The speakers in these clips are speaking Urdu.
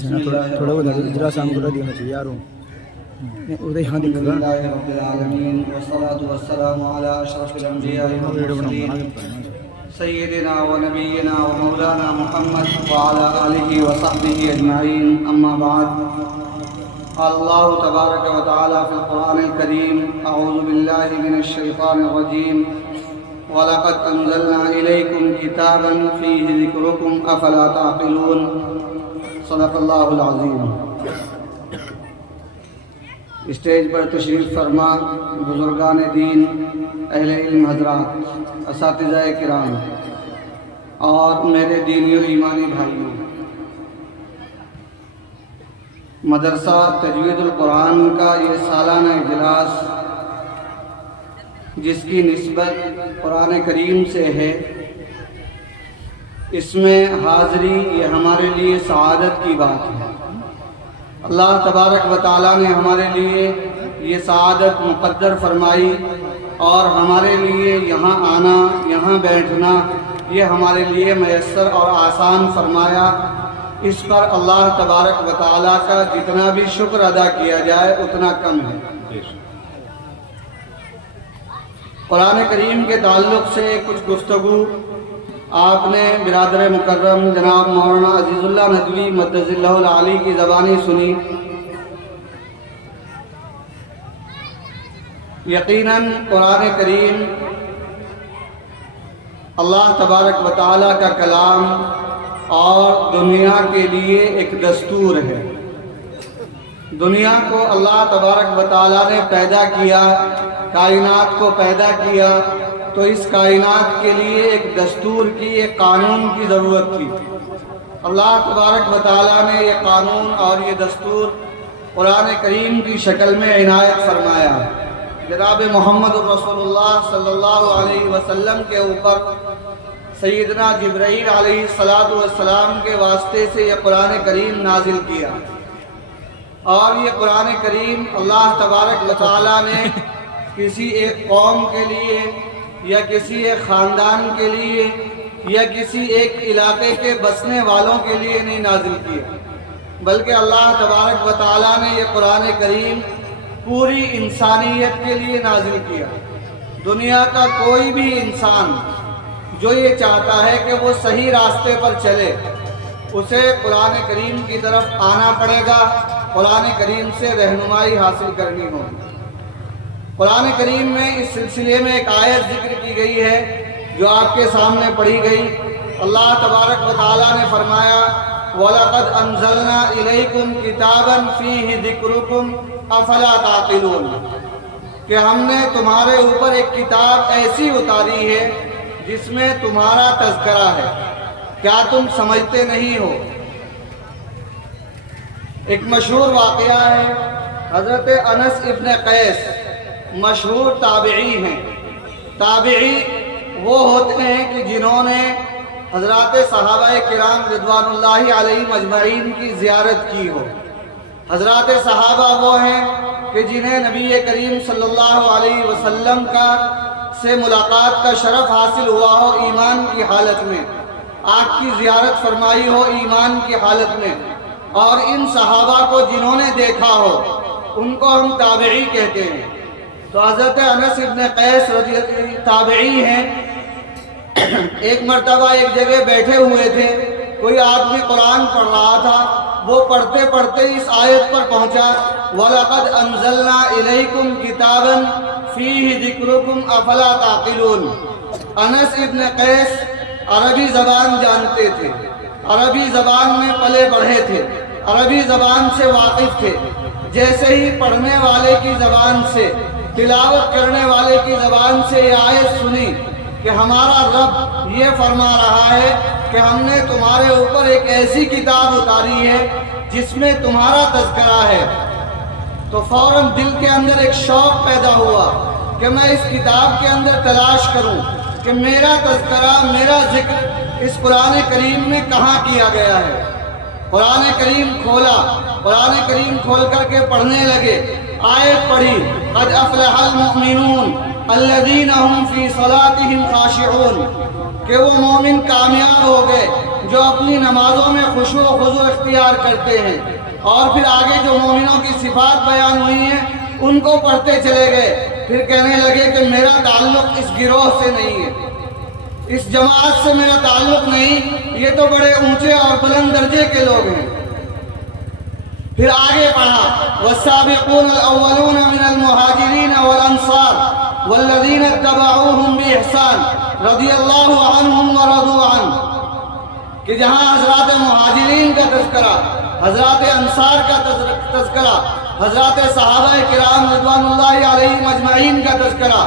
تھوڑا بہت اجرا شام کو دینا چاہیے یاروں ادھر یہاں دیکھ رہا رب العالمین والصلاة والسلام علی اشرف الانبیاء والمرسلین سیدنا و نبینا و مولانا محمد وعلی آلہ و صحبہ اجمعین اما بعد قال اللہ تبارک و تعالی فی القرآن الکریم اعوذ باللہ من الشیطان الرجیم وَلَقَدْ أَنزَلْنَا إِلَيْكُمْ كِتَابًا فِيهِ ذِكْرُكُمْ أَفَلَا تَعْقِلُونَ صدق اللہ العظیم۔ اسٹیج پر تشریف فرما بزرگان دین، اہل علم حضرات، اساتذہ کرام اور میرے دینی و ایمانی بھائیوں، مدرسہ تجوید القرآن کا یہ سالانہ اجلاس جس کی نسبت قرآن کریم سے ہے، اس میں حاضری یہ ہمارے لیے سعادت کی بات ہے۔ اللہ تبارک و تعالیٰ نے ہمارے لیے یہ سعادت مقدر فرمائی اور ہمارے لیے یہاں آنا، یہاں بیٹھنا یہ ہمارے لیے میسر اور آسان فرمایا۔ اس پر اللہ تبارک و تعالیٰ کا جتنا بھی شکر ادا کیا جائے اتنا کم ہے۔ قرآن کریم کے تعلق سے کچھ گفتگو آپ نے برادر مکرم جناب مولانا عزیز اللہ ندوی مدث اللہ العالی کی زبانی سنی۔ یقیناً قرآن کریم اللہ تبارک و تعالیٰ کا کلام اور دنیا کے لیے ایک دستور ہے۔ دنیا کو اللہ تبارک و تعالیٰ نے پیدا کیا، کائنات کو پیدا کیا تو اس کائنات کے لیے ایک دستور کی، ایک قانون کی ضرورت تھی۔ اللہ تبارک و تعالیٰ نے یہ قانون اور یہ دستور قرآن کریم کی شکل میں عنایت فرمایا۔ جناب محمد رسول اللہ صلی اللہ علیہ وسلم کے اوپر سیدنا جبرائیل علیہ السلام کے واسطے سے یہ قرآن کریم نازل کیا، اور یہ قرآن کریم اللہ تبارک و تعالیٰ نے کسی ایک قوم کے لیے یا کسی ایک خاندان کے لیے یا کسی ایک علاقے کے بسنے والوں کے لیے نہیں نازل کیا، بلکہ اللہ تبارک و تعالیٰ نے یہ قرآن کریم پوری انسانیت کے لیے نازل کیا۔ دنیا کا کوئی بھی انسان جو یہ چاہتا ہے کہ وہ صحیح راستے پر چلے، اسے قرآن کریم کی طرف آنا پڑے گا، قرآن کریم سے رہنمائی حاصل کرنی ہوگی۔ قرآن کریم میں اس سلسلے میں ایک آیت ذکر کی گئی ہے جو آپ کے سامنے پڑھی گئی۔ اللہ تبارک و تعالیٰ نے فرمایا وَلَقَدْ أَنزَلْنَا إِلَيْكُمْ كِتَابًا فِيهِ ذِكْرُكُمْ أَفَلَا تَعْقِلُونَ کہ ہم نے تمہارے اوپر ایک کتاب ایسی اتاری ہے جس میں تمہارا تذکرہ ہے، کیا تم سمجھتے نہیں ہو؟ ایک مشہور واقعہ ہے، حضرت انس ابن قیس مشہور تابعی ہیں۔ تابعی وہ ہوتے ہیں کہ جنہوں نے حضرات صحابہ کرام رضوان اللہ علیہم اجمعین کی زیارت کی ہو۔ حضرات صحابہ وہ ہیں کہ جنہیں نبی کریم صلی اللہ علیہ وسلم سے ملاقات کا شرف حاصل ہوا ہو ایمان کی حالت میں، آپ کی زیارت فرمائی ہو ایمان کی حالت میں، اور ان صحابہ کو جنہوں نے دیکھا ہو ان کو ہم تابعی کہتے ہیں۔ تو حضرت انس ابن قیس رضی اللہ تابعی ہیں۔ ایک مرتبہ ایک جگہ بیٹھے ہوئے تھے، کوئی آدمی قرآن پڑھ رہا تھا، وہ پڑھتے پڑھتے اس آیت پر پہنچا وَلَقَدْ أَنزَلْنَا إِلَيْكُمْ كِتَابًا فِيهِ ذِكْرُكُمْ أَفَلَا تَعْقِلُونَ۔ انس ابن قیس عربی زبان جانتے تھے، عربی زبان میں پلے بڑھے تھے، عربی زبان سے واقف تھے۔ جیسے ہی پڑھنے والے کی زبان سے، تلاوت کرنے والے کی زبان سے یہ آیت سنی کہ ہمارا رب یہ فرما رہا ہے کہ ہم نے تمہارے اوپر ایک ایسی کتاب اتاری ہے جس میں تمہارا تذکرہ ہے، تو فوراً دل کے اندر ایک شوق پیدا ہوا کہ میں اس کتاب کے اندر تلاش کروں کہ میرا تذکرہ، میرا ذکر اس قرآن کریم میں کہاں کیا گیا ہے۔ قرآن کریم کھولا، قرآن کریم کھول کر کے پڑھنے لگے، آیت پڑھی قد افلح المؤمنون الذین هم فی صلاتهم خاشعون کہ وہ مومن کامیاب ہو گئے جو اپنی نمازوں میں خشوع و خضوع اختیار کرتے ہیں، اور پھر آگے جو مومنوں کی صفات بیان ہوئی ہیں ان کو پڑھتے چلے گئے۔ پھر کہنے لگے کہ میرا تعلق اس گروہ سے نہیں ہے، اس جماعت سے میرا تعلق نہیں، یہ تو بڑے اونچے اور بلند درجے کے لوگ ہیں۔ پھر آگے پڑھا والسابقون الاولون من المہاجرین والانصار والذین اتبعوهم بإحسان رضی اللہ عنہم ورضوا عنہ، کہ جہاں حضرات مہاجرین کا تذکرہ، حضرات انصار کا تذکرہ، حضرات صحابہ کرام رضوان اللہ علیہم اجمعین کا تذکرہ،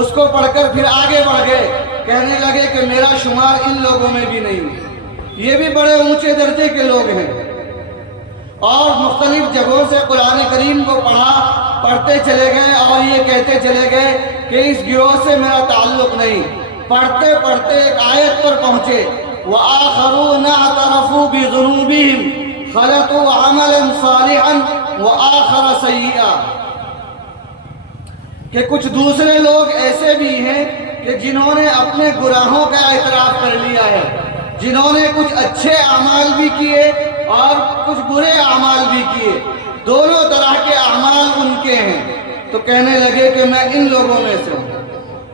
اس کو پڑھ کر پھر آگے بڑھ گئے، کہنے لگے کہ میرا شمار ان لوگوں میں بھی نہیں، یہ بھی بڑے اونچے درجے کے لوگ ہیں۔ اور مختلف جگہوں سے قرآن کریم کو پڑھتے چلے گئے اور یہ کہتے چلے گئے کہ اس گروہ سے میرا تعلق نہیں۔ پڑھتے پڑھتے ایک آیت پر پہنچے وَآخَرُونَ اعْتَرَفُوا بِذُنُوبِهِمْ خَلَطُوا عَمَلًا صَالِحًا وَآخَرَ سَيِّئًا، کہ کچھ دوسرے لوگ ایسے بھی ہیں کہ جنہوں نے اپنے گناہوں کا اعتراف کر لیا ہے، جنہوں نے کچھ اچھے اعمال بھی کیے اور کچھ برے اعمال بھی کیے، دونوں طرح کے اعمال ان کے ہیں۔ تو کہنے لگے کہ میں ان لوگوں میں سے ہوں،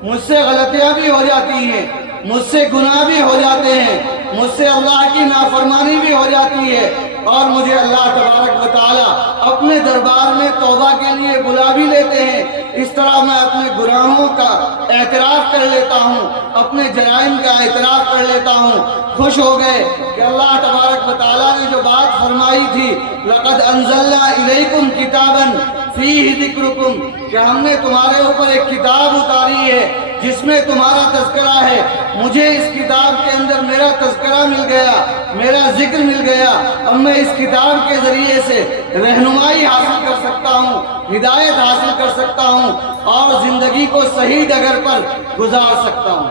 مجھ سے غلطیاں بھی ہو جاتی ہیں، مجھ سے گناہ بھی ہو جاتے ہیں، مجھ سے اللہ کی نافرمانی بھی ہو جاتی ہے، اور مجھے اللہ تبارک و تعالی اپنے دربار میں توبہ کے لیے بلا بھی لیتے ہیں۔ اس طرح میں اپنے گناہوں کا اعتراف کر لیتا ہوں، اپنے جرائم کا اعتراف کر لیتا ہوں۔ خوش ہو گئے کہ اللہ تبارک و تعالیٰ نے جو بات فرمائی تھی لَقَدْ أَنزَلْنَا إِلَيْكُمْ كِتَابًا فِيهِ ذِكْرُكُمْ، کہ ہم نے تمہارے اوپر ایک کتاب اتاری ہے جس میں تمہارا تذکرہ ہے، مجھے اس کتاب کے اندر میرا تذکرہ مل گیا، میرا ذکر مل گیا، اب میں اس کتاب کے ذریعے سے رہنمائی حاصل کر سکتا ہوں، ہدایت حاصل کر سکتا ہوں، اور زندگی کو صحیح ڈگر پر گزار سکتا ہوں۔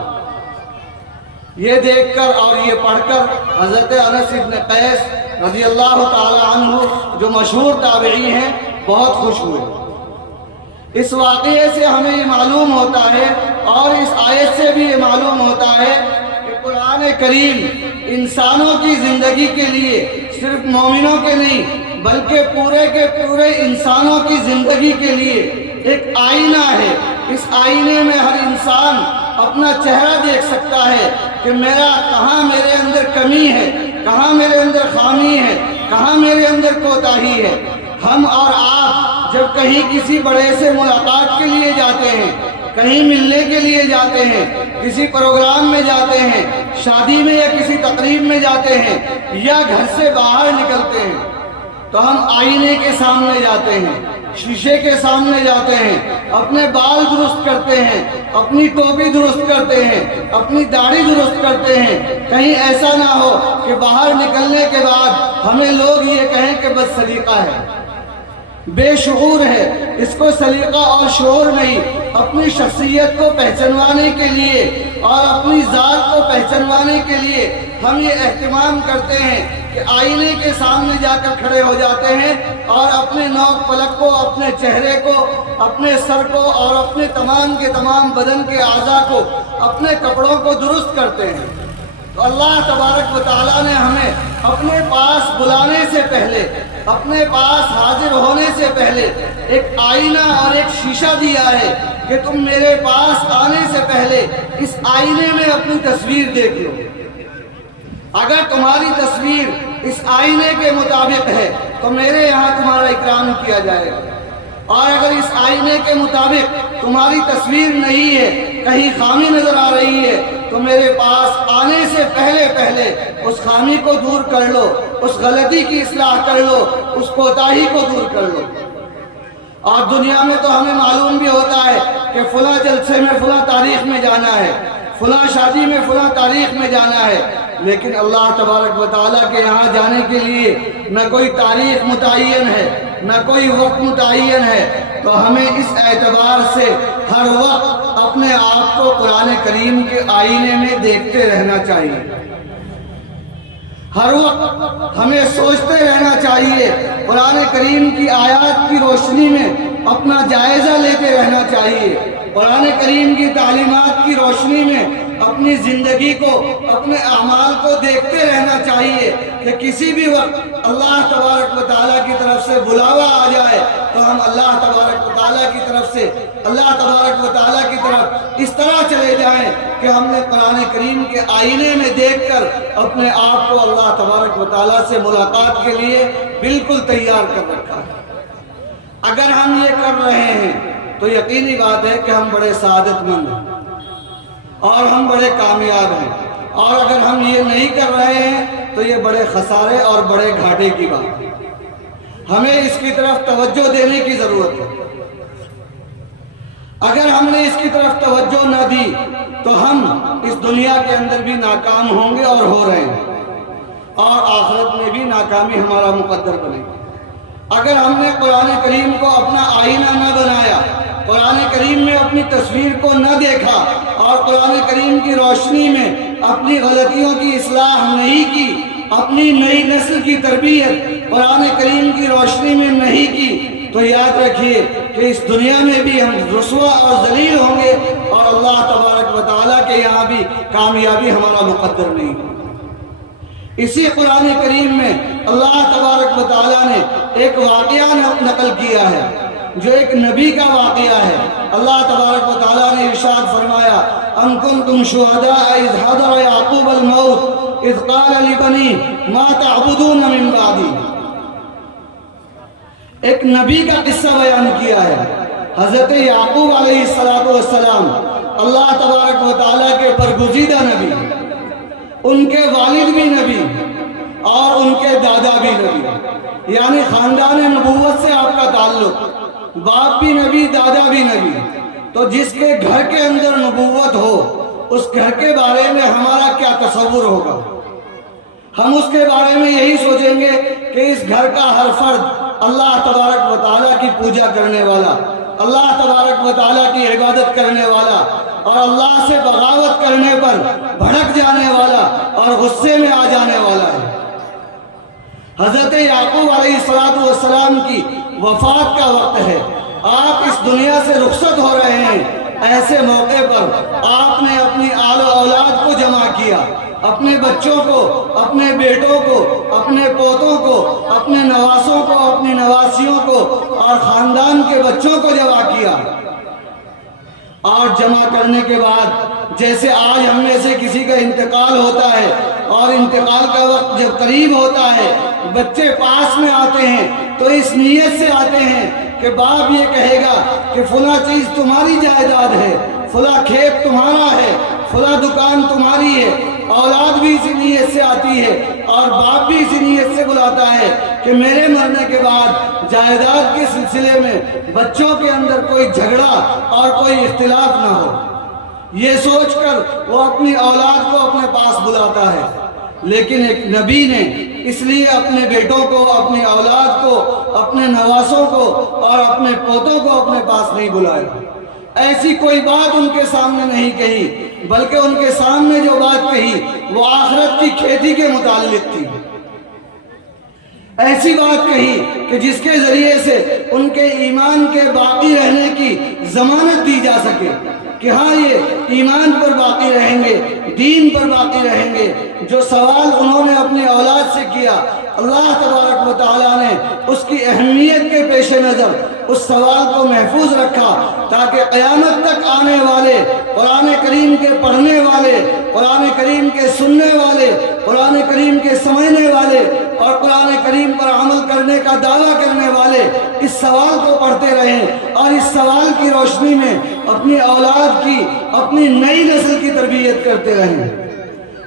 یہ دیکھ کر اور یہ پڑھ کر حضرت انس ابن قیس رضی اللہ تعالی عنہ جو مشہور تابعی ہیں بہت خوش ہوئے۔ اس واقعے سے ہمیں یہ معلوم ہوتا ہے اور اس آیت سے بھی یہ معلوم ہوتا ہے کہ قرآن کریم انسانوں کی زندگی کے لیے صرف مومنوں کے نہیں بلکہ پورے کے پورے انسانوں کی زندگی کے لیے ایک آئینہ ہے۔ اس آئینے میں ہر انسان اپنا چہرہ دیکھ سکتا ہے کہ کہاں میرے اندر کمی ہے، کہاں میرے اندر خامی ہے، کہاں میرے اندر کوتاہی ہے۔ ہم اور آپ جب کہیں کسی بڑے سے ملاقات کے لیے جاتے ہیں، کہیں ملنے کے لیے جاتے ہیں، کسی پروگرام میں جاتے ہیں، شادی میں یا کسی تقریب میں جاتے ہیں، یا گھر سے باہر نکلتے ہیں، تو ہم آئینے کے سامنے جاتے ہیں، شیشے کے سامنے جاتے ہیں، اپنے بال درست کرتے ہیں، اپنی ٹوپی درست کرتے ہیں، اپنی داڑھی درست کرتے ہیں، کہیں ایسا نہ ہو کہ باہر نکلنے کے بعد ہمیں لوگ یہ کہیں کہ بد سلیقہ ہے، بے شعور ہے۔ اس کو سلیقہ اور شعور نہیں، اپنی شخصیت کو پہچانوانے کے لیے اور اپنی ذات کو پہچانوانے کے لیے ہم یہ اہتمام کرتے ہیں کہ آئینے کے سامنے جا کر کھڑے ہو جاتے ہیں اور اپنے نوک پلک کو، اپنے چہرے کو، اپنے سر کو اور اپنے تمام کے تمام بدن کے اعضاء کو، اپنے کپڑوں کو درست کرتے ہیں۔ تو اللہ تبارک و تعالیٰ نے ہمیں اپنے پاس بلانے سے پہلے، اپنے پاس حاضر ہونے سے پہلے ایک آئینہ اور ایک شیشہ دیا ہے کہ تم میرے پاس آنے سے پہلے اس آئینے میں اپنی تصویر دیکھ لو۔ اگر تمہاری تصویر اس آئینے کے مطابق ہے تو میرے یہاں تمہارا اکرام کیا جائے گا، اور اگر اس آئینے کے مطابق تمہاری تصویر نہیں ہے، کہیں خامی نظر آ رہی ہے، تو میرے پاس آنے سے پہلے اس خامی کو دور کر لو، اس غلطی کی اصلاح کر لو، اس کوتاہی کو دور کر لو۔ اور دنیا میں تو ہمیں معلوم بھی ہوتا ہے کہ فلاں جلسے میں فلاں تاریخ میں جانا ہے، فلاں شادی میں فلاں تاریخ میں جانا ہے، لیکن اللہ تبارک و تعالیٰ کے یہاں جانے کے لیے نہ کوئی تاریخ متعین ہے، نہ کوئی وقت متعین ہے۔ تو ہمیں اس اعتبار سے ہر وقت اپنے آپ کو قرآن کریم کے آئینے میں دیکھتے رہنا چاہیے، ہر وقت ہمیں سوچتے رہنا چاہیے، قرآن کریم کی آیات کی روشنی میں اپنا جائزہ لیتے رہنا چاہیے، قرآن کریم کی تعلیمات کی روشنی میں اپنی زندگی کو، اپنے اعمال کو دیکھتے رہنا چاہیے کہ کسی بھی وقت اللہ تبارک و تعالیٰ کی طرف سے بلاوا آ جائے تو ہم اللہ تبارک و تعالیٰ کی طرف سے، اللہ تبارک و تعالیٰ کی طرف اس طرح چلے جائیں کہ ہم نے قرآن کریم کے آئینے میں دیکھ کر اپنے آپ کو اللہ تبارک و تعالیٰ سے ملاقات کے لیے بالکل تیار کر رکھا ہے۔ اگر ہم یہ کر رہے ہیں تو یقینی بات ہے کہ ہم بڑے سعادت مند ہیں اور ہم بڑے کامیاب ہیں، اور اگر ہم یہ نہیں کر رہے ہیں تو یہ بڑے خسارے اور بڑے گھاٹے کی بات ہے۔ ہمیں اس کی طرف توجہ دینے کی ضرورت ہے۔ اگر ہم نے اس کی طرف توجہ نہ دی تو ہم اس دنیا کے اندر بھی ناکام ہوں گے اور ہو رہے ہیں، اور آخرت میں بھی ناکامی ہمارا مقدر بنے گی۔ اگر ہم نے قرآن کریم کو اپنا آئینہ نہ بنایا، قرآن کریم میں اپنی تصویر کو نہ دیکھا، اور قرآن کریم کی روشنی میں اپنی غلطیوں کی اصلاح نہیں کی، اپنی نئی نسل کی تربیت قرآن کریم کی روشنی میں نہیں کی، تو یاد رکھیے کہ اس دنیا میں بھی ہم رسوا اور ذلیل ہوں گے، اور اللہ تبارک و تعالیٰ کے یہاں بھی کامیابی ہمارا مقدر نہیں ہوگی۔ اسی قرآن کریم میں اللہ تبارک و تعالیٰ نے ایک واقعہ نقل کیا ہے جو ایک نبی کا واقعہ ہے۔ اللہ تبارک و تعالیٰ نے ارشاد فرمایا، ام کنتم شہداء اذ حضر یعقوب الموت اذ قال لبنی ما تعبدون من بعدی۔ ایک نبی کا قصہ بیان کیا ہے۔ حضرت یعقوب علیہ السلام اللہ تبارک و تعالیٰ کے برگزیدہ نبی، ان کے والد بھی نبی اور ان کے دادا بھی نبی، یعنی خاندان نبوت سے آپ کا تعلق، باپ بھی نبی دادا بھی نبی۔ تو جس کے گھر کے اندر نبوت ہو اس گھر کے بارے میں ہمارا کیا تصور ہوگا؟ ہم اس کے بارے میں یہی سوچیں گے کہ اس گھر کا ہر فرد اللہ تبارک و تعالیٰ کی پوجا کرنے والا، اللہ تبارک و تعالیٰ کی عبادت کرنے والا، اور اللہ سے بغاوت کرنے پر بھڑک جانے والا اور غصے میں آ جانے والا ہے۔ حضرت یعقوب علیہ السلام کی وفات کا وقت ہے، آپ اس دنیا سے رخصت ہو رہے ہیں۔ ایسے موقع پر آپ نے اپنی آل و اولاد کو جمع کیا، اپنے بچوں کو، اپنے بیٹوں کو، اپنے پوتوں کو، اپنے نواسوں کو، اپنی نواسیوں کو اور خاندان کے بچوں کو جمع کیا۔ اور جمع کرنے کے بعد جیسے آج ہم میں سے کسی کا انتقال ہوتا ہے اور انتقال کا وقت جب قریب ہوتا ہے، بچے پاس میں آتے ہیں تو اس نیت سے آتے ہیں کہ باپ یہ کہے گا کہ فلاں چیز تمہاری جائیداد ہے، فلاں کھیت تمہارا ہے، فلاں دکان تمہاری ہے۔ اولاد بھی اسی نیت سے آتی ہے اور باپ بھی اسی نیت سے بلاتا ہے کہ میرے مرنے کے بعد جائیداد کے سلسلے میں بچوں کے اندر کوئی جھگڑا اور کوئی اختلاف نہ ہو۔ یہ سوچ کر وہ اپنی اولاد کو اپنے پاس بلاتا ہے، لیکن ایک نبی نے اس لیے اپنے بیٹوں کو، اپنی اولاد کو، اپنے نواسوں کو اور اپنے پوتوں کو اپنے پاس نہیں بلایا۔ ایسی کوئی بات ان کے سامنے نہیں کہی، بلکہ ان کے سامنے جو بات کہی وہ آخرت کی کھیتی کے متعلق تھی۔ ایسی بات کہی کہ جس کے ذریعے سے ان کے ایمان کے باقی رہنے کی ضمانت دی جا سکے کہ ہاں یہ ایمان پر باقی رہیں گے، دین پر باقی رہیں گے۔ جو سوال انہوں نے اپنے اولاد سے کیا، اللہ تبارک و تعالیٰ نے اس کی اہمیت کے پیش نظر اس سوال کو محفوظ رکھا تاکہ قیامت تک آنے والے قرآن کریم کے پڑھنے والے، قرآن کریم کے سننے والے، قرآن کریم کے سمجھنے والے اور قرآن کریم پر عمل کرنے کا دعویٰ کرنے والے اس سوال کو پڑھتے رہیں اور اس سوال کی روشنی میں اپنی اولاد کی، اپنی نئی نسل کی تربیت کرتے رہیں۔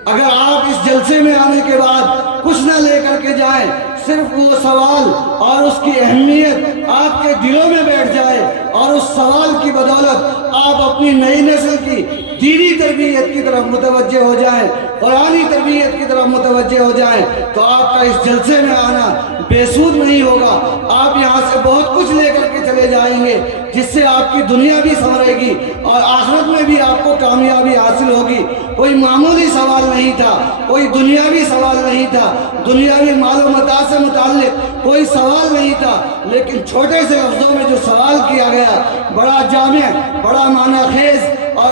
اگر آپ اس جلسے میں آنے کے بعد کچھ نہ لے کر کے جائیں، صرف وہ سوال اور اس کی اہمیت آپ کے دلوں میں بیٹھ جائے اور اس سوال کی بدولت آپ اپنی نئی نسل کی دینی تربیت کی طرف متوجہ ہو جائیں، قرآنی تربیت کی طرف متوجہ ہو جائیں، تو آپ کا اس جلسے میں آنا بے سود نہیں ہوگا۔ آپ یہاں سے بہت کچھ لے کر کے چلے جائیں گے جس سے آپ کی دنیا بھی سنورے گی اور آخرت میں بھی آپ کو کامیابی حاصل ہوگی۔ کوئی معمولی سوال نہیں تھا، کوئی دنیاوی سوال نہیں تھا، دنیاوی مال و متاع سے متعلق کوئی سوال نہیں تھا، لیکن چھوٹے سے لفظوں میں جو سوال کیا گیا بڑا جامع، بڑا معنی خیز اور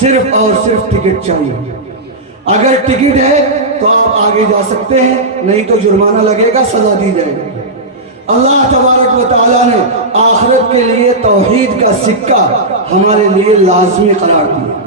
صرف اور صرف ٹکٹ چاہیے۔ اگر ٹکٹ ہے تو آپ آگے جا سکتے ہیں، نہیں تو جرمانہ لگے گا، سزا دی جائے گی۔ اللہ تبارک و تعالیٰ نے آخرت کے لیے توحید کا سکہ ہمارے لیے لازمی قرار دیا۔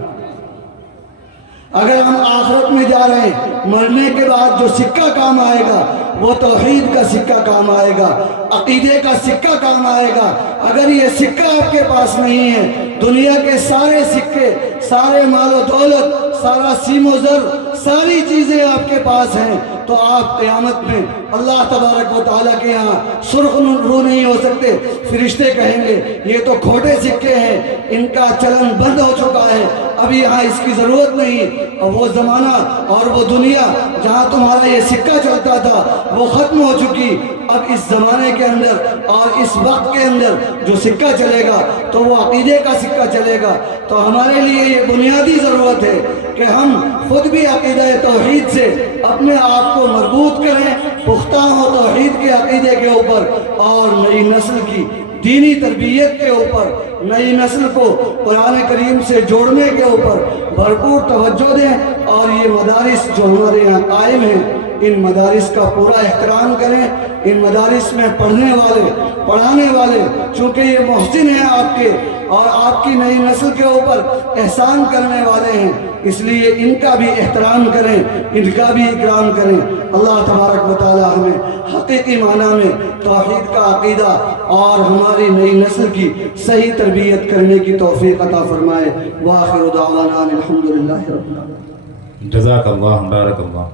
اگر ہم آخرت میں جا رہے ہیں، مرنے کے بعد جو سکہ کام آئے گا وہ توحید کا سکہ کام آئے گا، عقیدے کا سکہ کام آئے گا۔ اگر یہ سکہ آپ کے پاس نہیں ہے، دنیا کے سارے سکے، سارے مال و دولت، سارا سیم و زر، ساری چیزیں آپ کے پاس ہیں، تو آپ قیامت میں اللہ تبارک و تعالیٰ کے ہاں سرخ رو نہیں ہو سکتے۔ فرشتے کہیں گے یہ تو کھوٹے سکے ہیں، ان کا چلن بند ہو چکا ہے، اب یہاں اس کی ضرورت نہیں۔ اور وہ زمانہ اور وہ دنیا جہاں تمہارا یہ سکہ چلتا تھا وہ ختم ہو چکی۔ اب اس زمانے کے اندر اور اس وقت کے اندر جو سکہ چلے گا تو وہ عقیدے کا سکہ چلے گا۔ تو ہمارے لیے یہ بنیادی ضرورت ہے کہ ہم خود بھی عقیدہ توحید سے اپنے آپ کو مربوط کریں، پختہ ہو توحید کے عقیدے کے اوپر، اور نئی نسل کی دینی تربیت کے اوپر، نئی نسل کو قرآن کریم سے جوڑنے کے اوپر بھرپور توجہ دیں، اور یہ مدارس جو ہمارے یہاں قائم ہیں ان مدارس کا پورا احترام کریں۔ ان مدارس میں پڑھنے والے، پڑھانے والے چونکہ یہ محسن ہیں آپ کے، اور آپ کی نئی نسل کے اوپر احسان کرنے والے ہیں، اس لیے ان کا بھی احترام کریں، ان کا بھی اکرام کریں۔ اللہ تبارک و تعالی ہمیں حقیقی معنی میں توحید کا عقیدہ اور ہماری نئی نسل کی صحیح تربیت کرنے کی توفیق عطا فرمائے۔ وآخر دعوانا الحمدللہ رب العالمین۔ جزاک اللہ، بارک اللہ۔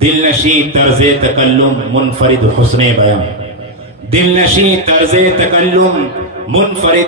دل نشیں طرز تکلم منفرد حسن بیان، دل نشیں طرز تکلم منفرد